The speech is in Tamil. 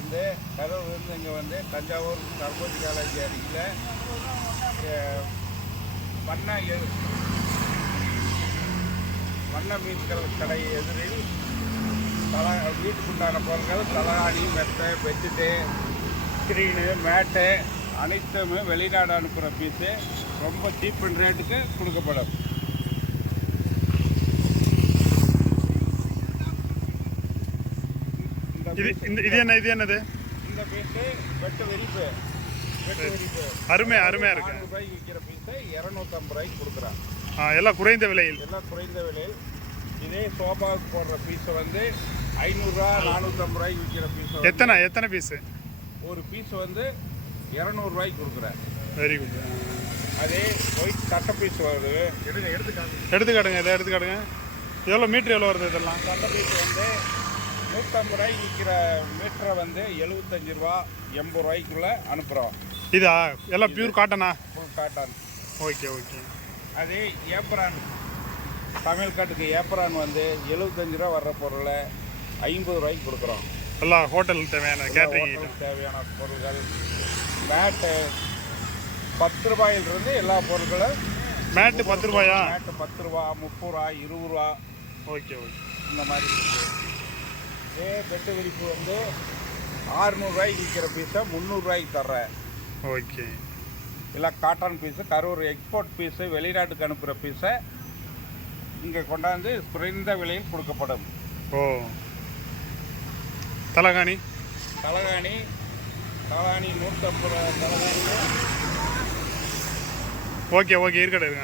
வந்து கரூர்லேருந்து இங்கே வந்து தஞ்சாவூர் சரஸ்வதி காலேஜ் அருகில் வண்ண மீன்கள் கடை எதிரில் வீட்டுக்குண்டான பொருட்கள் தலகாணி, மெத்தை, பெட்ஷீட்டு, ஸ்க்ரீனு, மேட்டு அனைத்துமே வெளிநாடு அனுப்புகிற பீஸு ரொம்ப சீப் அண்ட் ரேட்டுக்கு கொடுக்கப்படும். இது என்னது? இந்த பீஸு வெட்டு விரிப்பு அருமையாக இருக்கு. ரூபாய்க்கு விற்கிற பீஸை 250 ரூபாய்க்கு கொடுக்குறான். எல்லாம் குறைந்த விலையில். இதே சோபாவுக்கு போடுற பீஸை வந்து 500 ரூபா 450 ரூபாய்க்கு விற்கிற பீஸ். எத்தனை பீஸு? ஒரு பீஸ் வந்து 200 ரூபாய்க்கு கொடுக்குறேன். Very good. அதே ஒயிட் சட்டை பீஸ் வருது. எடுத்துக்காட்டுங்க. எவ்வளோ மீட்ரு எவ்வளோ வருது இதெல்லாம்? சட்டை பீஸ் வந்து 150 ரூபாய்க்கு விற்கிற மீட்டரை வந்து 75 ரூபா 80 ரூபாய்க்குள்ளே அனுப்புகிறோம். இதா எல்லாம் பியூர் காட்டனா? Full cotton. ஓகே. அதே ஏப்ரான், சமையல் காட்டுக்கு ஏப்ரான் வந்து 75 ரூபா வர்ற பொருளை 50 ரூபாய்க்கு கொடுக்குறோம். எல்லாம் ஹோட்டலுக்கு தேவையான கேட்டரிங் தேவையான பொருட்கள். மேட்டு 10 ரூபாயிலிருந்து எல்லா பொருட்களும். மேட்டு 10 ரூபாயா? மேட்டு 10 ரூபா, 30 ரூபா, 20 ரூபா. ஓகே. இந்த மாதிரி இருக்குது. இதே பெட்டு விரிப்பு வந்து 600 ரூபாய்க்கு விற்கிற பீஸை 300 ரூபாய்க்கு தர்றேன். ஓகே. எல்லாம் cotton piece, Karur export piece, வெளிநாட்டுக்கு அனுப்புகிற பீஸை இங்கே கொண்டாந்து குறைந்த விலையில் கொடுக்கப்படும். ஓ. தலகாணி 150 ரூபா தலகாணி. ஓகே இருக்கட்டும்.